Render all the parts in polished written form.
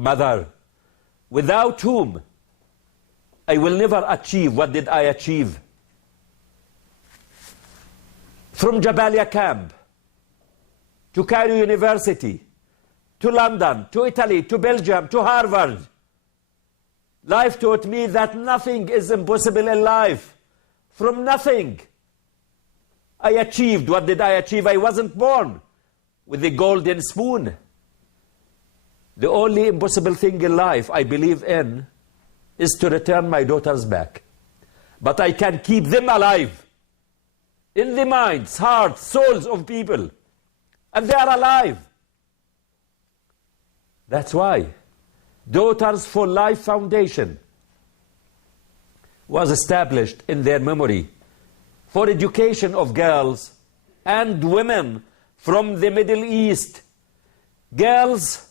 mother, without whom I will never achieve what did I achieve. From Jabalia camp, to Cairo University, to London, to Italy, to Belgium, to Harvard, life taught me that nothing is impossible in life. From nothing, I achieved. What did I achieve? I wasn't born with the golden spoon. The only impossible thing in life I believe in is to return my daughters back. But I can keep them alive in the minds, hearts, souls of people. And they are alive. That's why Daughters for Life Foundation was established in their memory for education of girls and women from the Middle East. Girls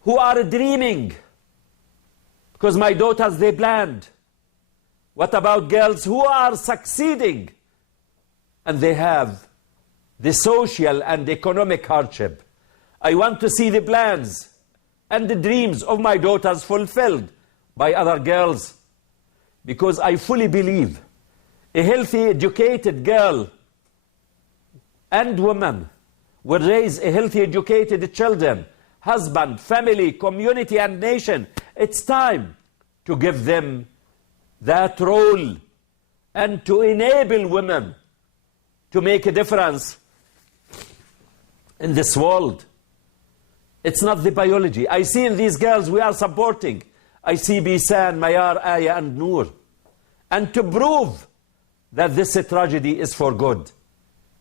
who are dreaming, because my daughters, they planned. What about girls who are succeeding and they have the social and economic hardship? I want to see the plans and the dreams of my daughters fulfilled by other girls, because I fully believe a healthy, educated girl and woman will raise a healthy, educated children, husband, family, community, and nation. It's time to give them that role and to enable women to make a difference in this world. It's not the biology. I see in these girls we are supporting. I see Bisan, Mayar, Aya, and Noor. And to prove that this tragedy is for good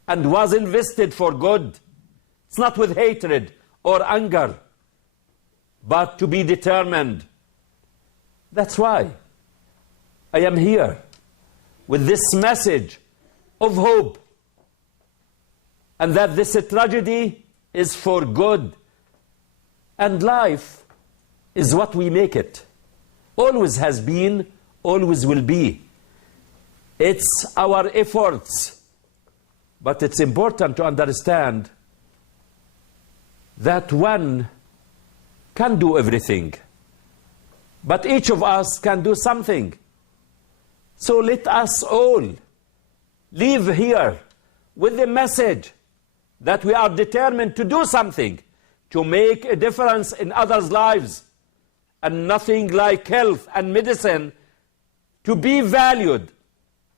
and was invested for good. It's not with hatred or anger, but to be determined. That's why I am here with this message of hope, and that this tragedy is for good. And life is what we make it. Always has been, always will be. It's our efforts. But it's important to understand that one can do everything. But each of us can do something. So let us all leave here with the message that we are determined to do something, to make a difference in others' lives. And nothing like health and medicine to be valued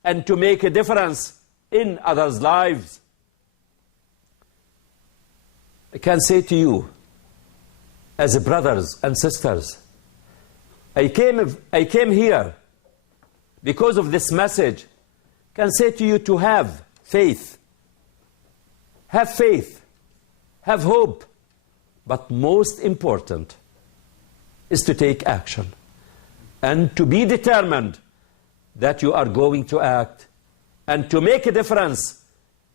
and to make a difference in others' lives. I can say to you, as brothers and sisters, I came here because of this message. I can say to you to have faith. Have faith. Have hope. But most important is to take action and to be determined that you are going to act and to make a difference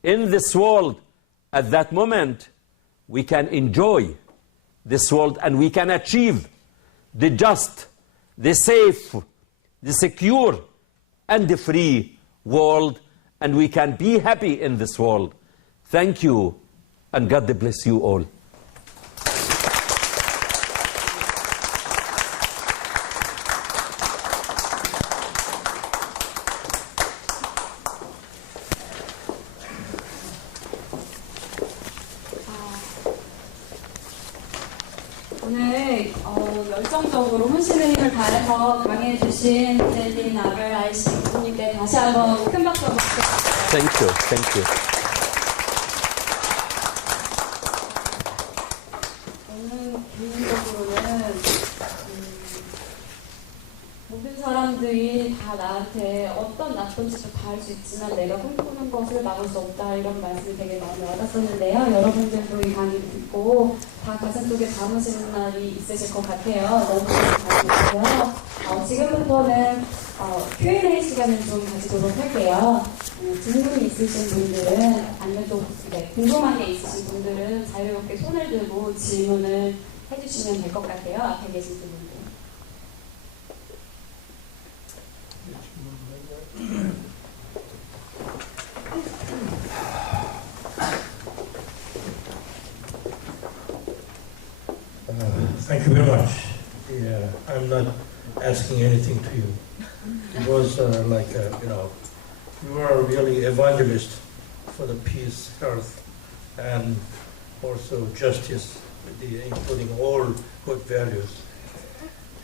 in this world. At that moment, we can enjoy this world and we can achieve the just, the safe, the secure, and the free world, and we can be happy in this world. Thank you, and God bless you all. 오늘 열정적으로 혼신의 힘을 다해서 강해주신 이젤딘 아벨라이시 교수님께 다시 한번 큰 박수 부탁드립니다. Thank you. Thank you. 저는 개인적으로는 모든 사람들이 다 나한테 어떤 나쁜 짓도 다 할 수 있지만 내가 꿈꾸는 것을 막을 수 없다, 이런 말씀이 되게 많이 와닿았었는데요. 여러분들도 이 강의를 듣고 다 가슴속에 담으시는 날이 있으실 것 같아요. 너무 감사드리고요. 지금부터는 Q&A 시간을 좀 가지도록 할게요. 질문이 있으신 분들은, 아니면 또 궁금한 게 있으신 분들은 자유롭게 손을 들고 질문을 해주시면 될 것 같아요. 앞에 계신 분들. Thank you very much. Yeah, I'm not asking anything to you. It was you are really evangelist for the peace, health, and also justice, including all good values.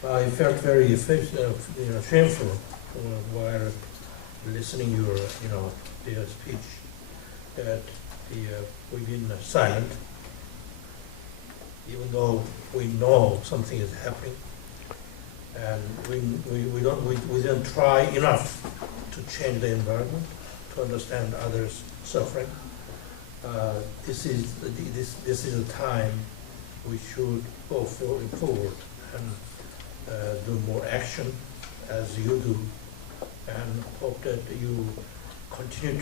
I felt very shameful while listening your speech that we've been silent, even though we know something is happening, and we don't try enough to change the environment, to understand others' suffering. This is a time we should go forward and do more action as you do, and hope that you continue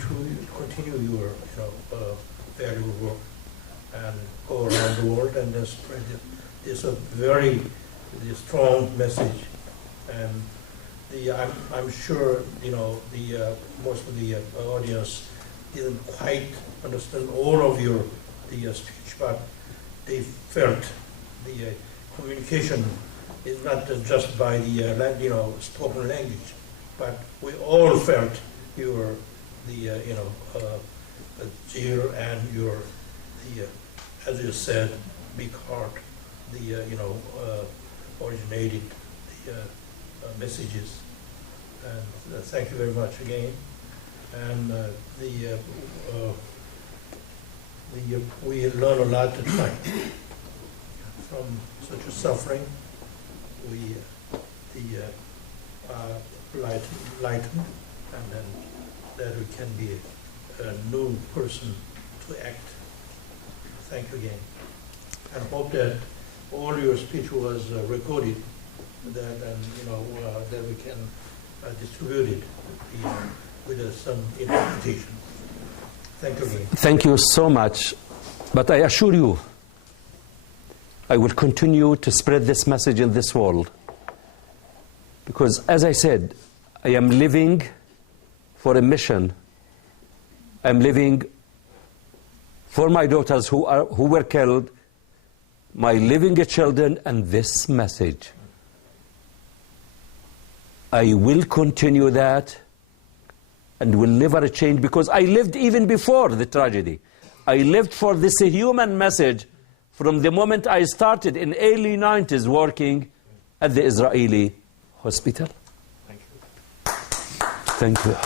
your valuable work and go around the world and then spread this a very strong message. And I'm sure most of the audience didn't quite understand all of your speech, but they felt the communication is not just by the spoken language, but we all felt your zeal and your as you said, big heart, originated the messages. And thank you very much again. And we learn a lot tonight from such a suffering. We lightened, and then that we can be a new person to act. Thank you again. And hope that all your speech was recorded, that we can distribute it with some interpretation. Thank you again. Thank you so much. But I assure you, I will continue to spread this message in this world. Because as I said, I am living for a mission. I'm living for my daughters who were killed, my living children, and this message. I will continue that and will never change, because I lived even before the tragedy. I lived for this human message from the moment I started in early 90s working at the Israeli hospital. Thank you. Thank you.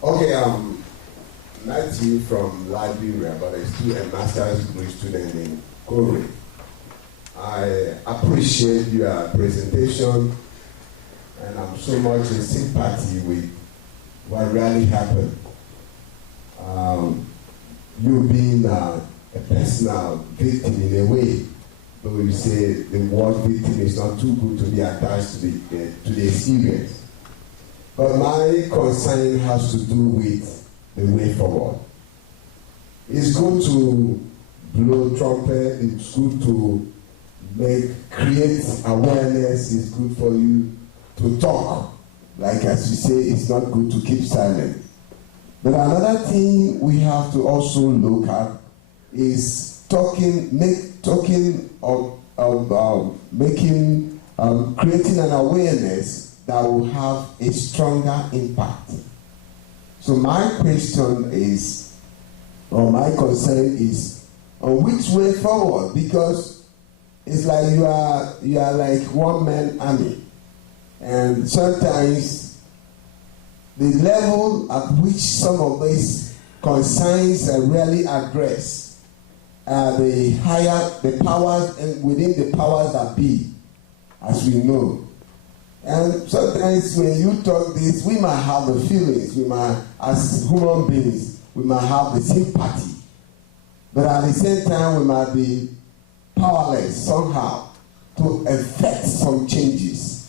Okay, Matthew from Liberia, but I'm still a master's degree student in Korea. I appreciate your presentation, and I'm so much in sympathy with what really happened. You being a personal victim in a way, but we say the word victim is not too good to be attached to the experience. But my concern has to do with the way forward. It's good to blow trumpet, it's good to create awareness, it's good for you to talk. Like as you say, it's not good to keep silent. But another thing we have to also look at is creating an awareness that will have a stronger impact. So my question is, or my concern is, on which way forward? Because it's like you are like one-man army, and sometimes the level at which some of these concerns are really addressed are the powers and within the powers that be, as we know. And sometimes when you talk this, we might have the feelings, we might, as human beings, we might have the sympathy. But at the same time, we might be powerless somehow to effect some changes.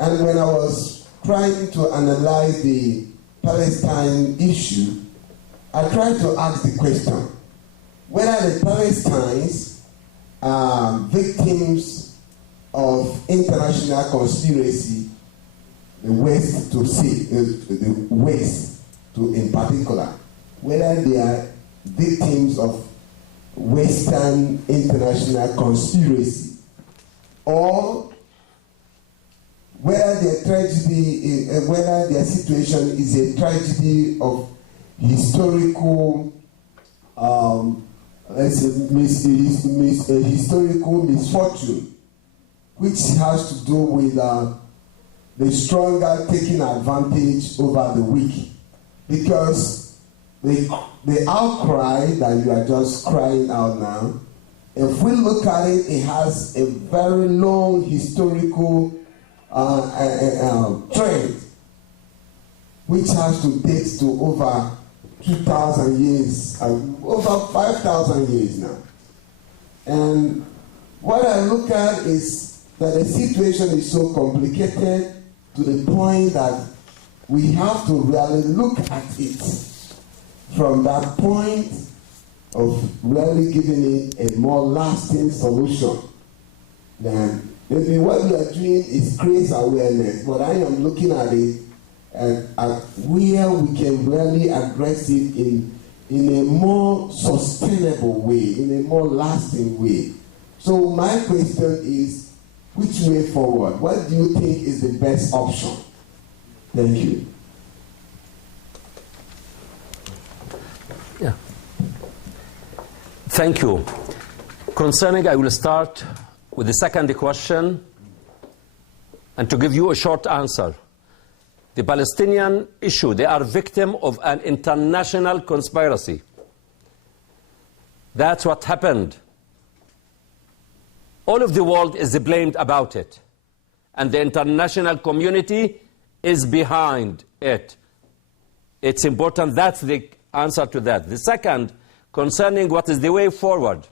And when I was trying to analyze the Palestine issue, I tried to ask the question, whether the Palestinians are victims of international conspiracy, the West to see, the West to in particular, whether they are victims of Western international conspiracy, or whether their tragedy, whether their situation is a tragedy of historical, historical misfortune, which has to do with the stronger taking advantage over the weak, because the outcry that you are just crying out now, if we look at it, it has a very long historical trend, which has to date to over 2,000 years, over 5,000 years now. And what I look at is that the situation is so complicated to the point that we have to really look at it from that point of really giving it a more lasting solution. Then maybe what we are doing is create awareness, but I am looking at it at where we can really address it in a more sustainable way, in a more lasting way. So my question is, which way forward? What do you think is the best option? Thank you. Yeah. Thank you. Concerning, I will start with the second question, and to give you a short answer. The Palestinian issue, they are victim of an international conspiracy. That's what happened. All of the world is blamed about it, and the international community is behind it. It's important. That's the answer to that. The second, concerning what is the way forward,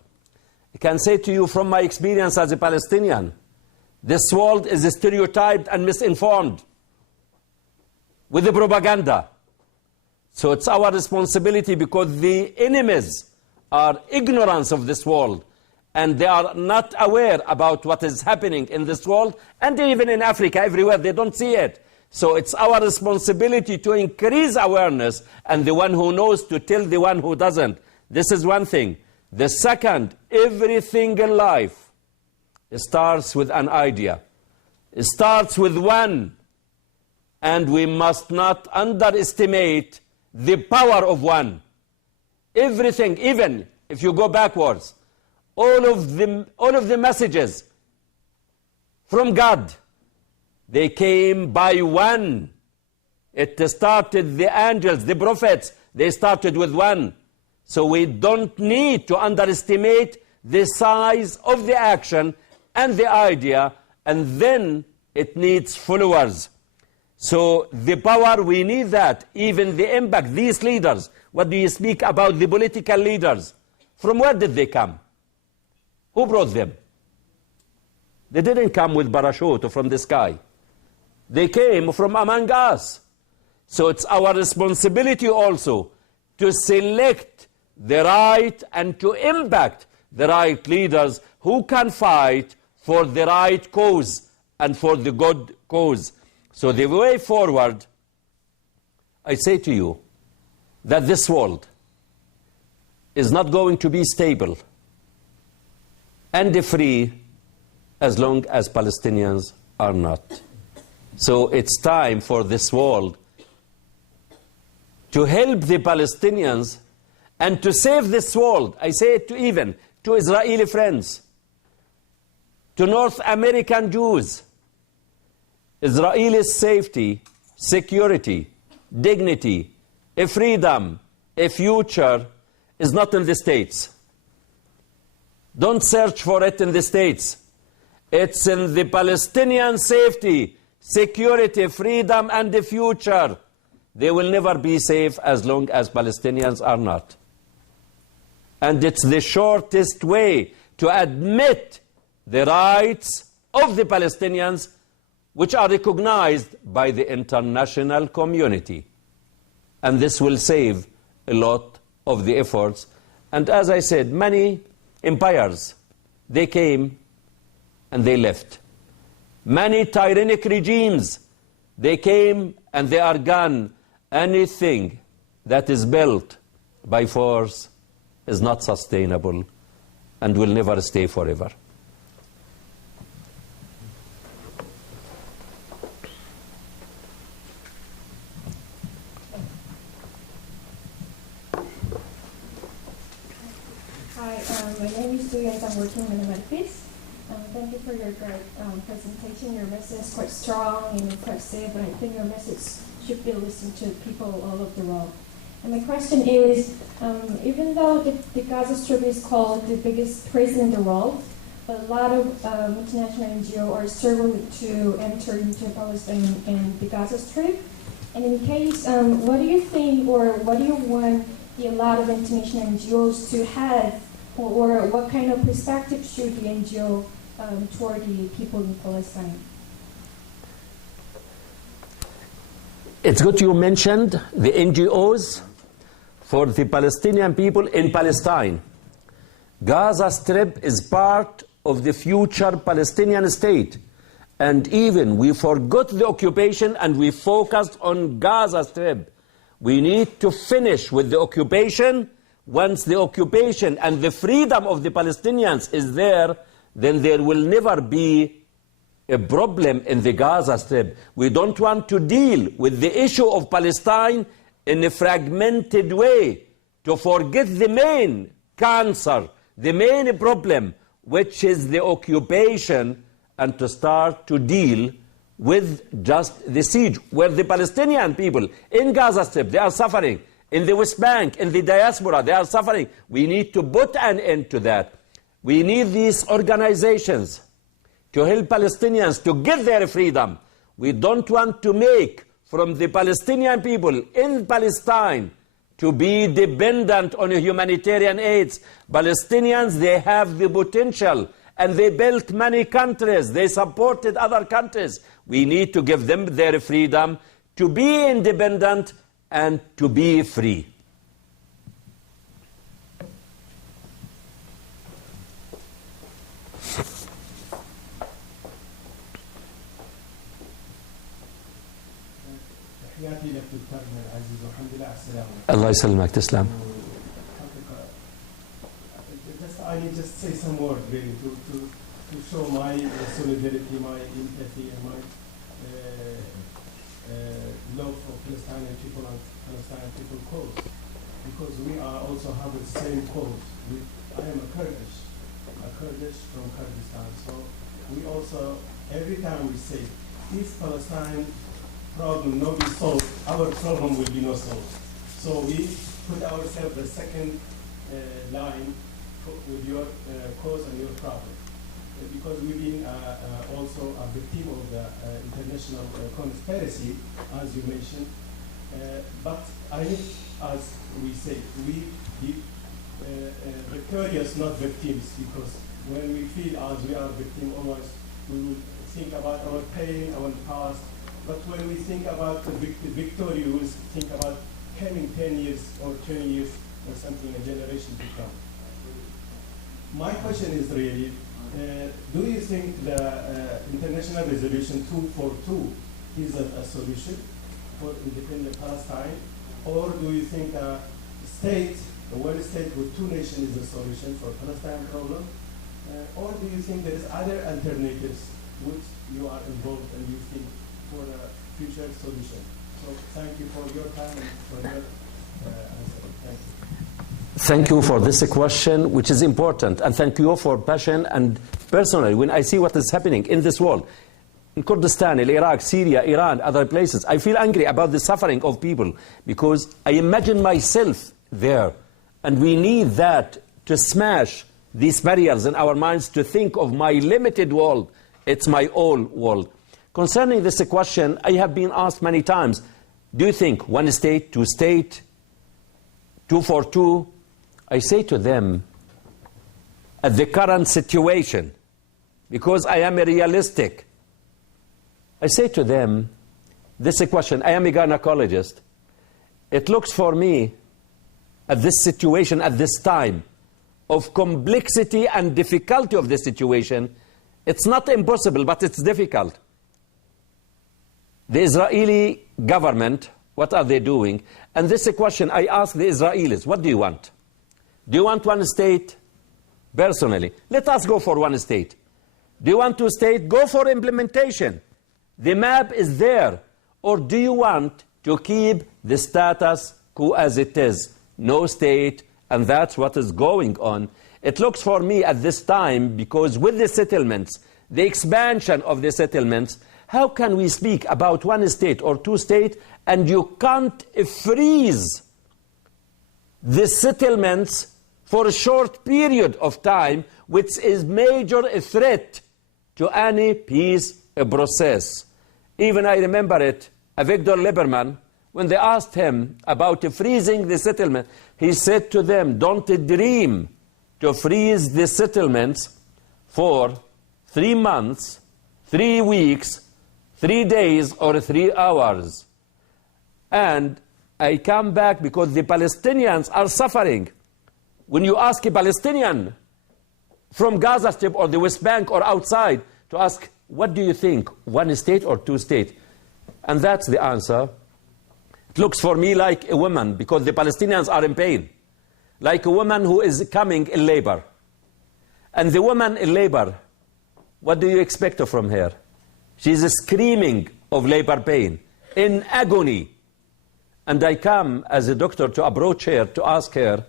I can say to you from my experience as a Palestinian, this world is stereotyped and misinformed with the propaganda. So it's our responsibility, because the enemies are ignorant of this world, and they are not aware about what is happening in this world, and even in Africa, everywhere, they don't see it. So it's our responsibility to increase awareness, and the one who knows to tell the one who doesn't. This is one thing. The second, everything in life starts with an idea. It starts with one, and we must not underestimate the power of one. Everything, even if you go backwards, all of the messages from God, they came by one. It started, the angels, the prophets, they started with one. So we don't need to underestimate the size of the action and the idea, and then it needs followers. So the power, we need that. Even the impact, these leaders, what do you speak about the political leaders? From where did they come? Who brought them? They didn't come with parachute or from the sky. They came from among us. So it's our responsibility also to select the right and to impact the right leaders who can fight for the right cause and for the good cause. So the way forward, I say to you that this world is not going to be stable and free as long as Palestinians are not. So it's time for this world to help the Palestinians and to save this world. I say it to even to Israeli friends, to North American Jews. Israel's safety, security, dignity, a freedom, a future is not in the States. Don't search for it in the States. It's in the Palestinian safety, security, freedom, and the future. They will never be safe as long as Palestinians are not. And it's the shortest way to admit the rights of the Palestinians, which are recognized by the international community. And this will save a lot of the efforts. And as I said, many empires, they came and they left. Many tyrannic regimes, They came and they are gone. Anything that is built by force is not sustainable and will never stay forever. Hi, my name is Juliet. I'm working in Medipice. Thank you for your great presentation. Your message is quite strong and impressive, and I think your message should be listened to people all over the world. And my question is, even though the Gaza Strip is called the biggest prison in the world, a lot of international NGOs are struggling to enter into Palestine and the Gaza Strip. And in case, what do you think, or what do you want a lot of international NGOs to have, or what kind of perspective should the NGO toward the people in Palestine? It's good you mentioned the NGOs for the Palestinian people in Palestine. Gaza Strip is part of the future Palestinian state. And even we forgot the occupation and we focused on Gaza Strip. We need to finish with the occupation. Once the occupation and the freedom of the Palestinians is there, then there will never be a problem in the Gaza Strip. We don't want to deal with the issue of Palestine in a fragmented way, to forget the main cancer, the main problem, which is the occupation, and to start to deal with just the siege, where the Palestinian people in Gaza Strip, they are suffering. In the West Bank, in the diaspora, they are suffering. We need to put an end to that. We need these organizations to help Palestinians to get their freedom. We don't want to make from the Palestinian people in Palestine to be dependent on humanitarian aids. Palestinians, they have the potential, and they built many countries. They supported other countries. We need to give them their freedom to be independent and to be free. Allah يسلمك تسلم. I need just say some word really to show my solidarity, my empathy, and my love for Palestinian people and Palestinian people cause, because we are also have the same cause. I am a Kurdish from Kurdistan, so we also, every time we say, if Palestine problem not be solved, our problem will be not solved. So we put ourselves the second line with your cause and your problem. Because we've been also a victim of the international conspiracy, as you mentioned. But I think, as we say, we be victorious, not victims, because when we feel as we are victims, always we will think about our pain, our past. But when we think about the victory, we will think about coming 10 years or 20 years or something, a generation to come. My question is really, do you think the International Resolution 242 is a solution for independent Palestine? Or do you think a state, one state with two nations is a solution for Palestine problem? Or do you think there is other alternatives which you are involved and you think for a future solution? So thank you for your time and for your answer. Thank you. Thank you for this question, which is important, and thank you for passion. And personally, when I see what is happening in this world, in Kurdistan, in Iraq, Syria, Iran, other places, I feel angry about the suffering of people, because I imagine myself there, and we need that to smash these barriers in our minds, to think of my limited world, it's my all world. Concerning this question, I have been asked many times, do you think one state, two state, 242? I say to them, at the current situation, because I am a realistic, I say to them, this is a question, I am a gynecologist. It looks for me, at this situation, at this time, of complexity and difficulty of the situation, it's not impossible, but it's difficult. The Israeli government, what are they doing? And this is a question I ask the Israelis. What do you want? Do you want one state? Personally, let us go for one state. Do you want two states? Go for implementation. The map is there. Or do you want to keep the status quo as it is? No state, and that's what is going on. It looks for me at this time, because with the settlements, the expansion of the settlements, how can we speak about one state or two states and you can't freeze the settlements for a short period of time, which is major threat to any peace process? Even I remember it, Avigdor Lieberman, when they asked him about freezing the settlement, he said to them, don't dream to freeze the settlements for 3 months, 3 weeks, 3 days, or 3 hours. And I come back because the Palestinians are suffering. When you ask a Palestinian from Gaza Strip or the West Bank or outside to ask, what do you think, one state or two states? And that's the answer. It looks for me like a woman, because the Palestinians are in pain, like a woman who is coming in labor. And the woman in labor, what do you expect from her? She's screaming of labor pain, in agony. And I come as a doctor to approach her to ask her,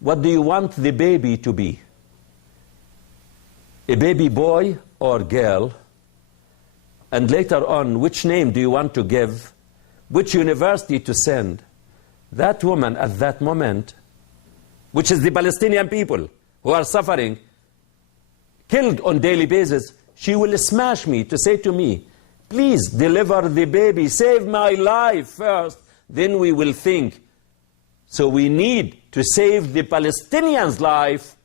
what do you want the baby to be? A baby boy or girl? And later on, which name do you want to give? Which university to send? That woman at that moment, which is the Palestinian people who are suffering, killed on daily basis, she will smash me to say to me, please deliver the baby, save my life first, then we will think. So we need to save the Palestinians' life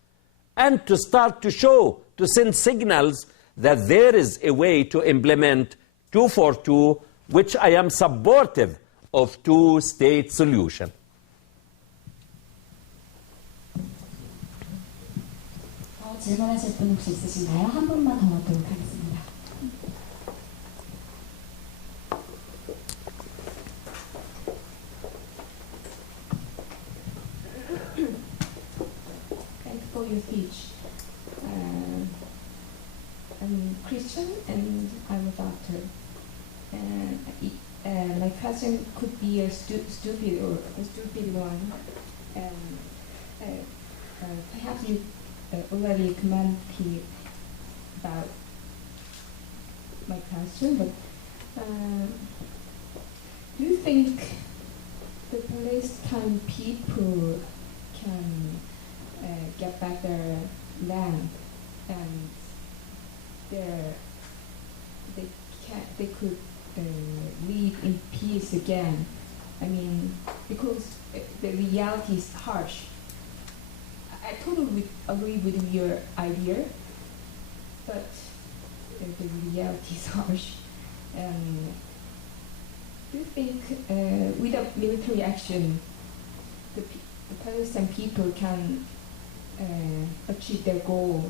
and to start to show, to send signals that there is a way to implement 242, which I am supportive of two-state solution. 질문하실 분 혹시 있으신가요? 한 분만 더 하도록 하겠습니다. Thanks for your speech. I'm Christian and I'm a doctor. My question could be a stupid one. Perhaps you already commented about my question, but do you think the Palestinian people can get back their land and they could live in peace again? I mean, because the reality is harsh. I totally agree with your idea, but the reality is harsh. Do you think without military action, the Palestinian people can achieve their goal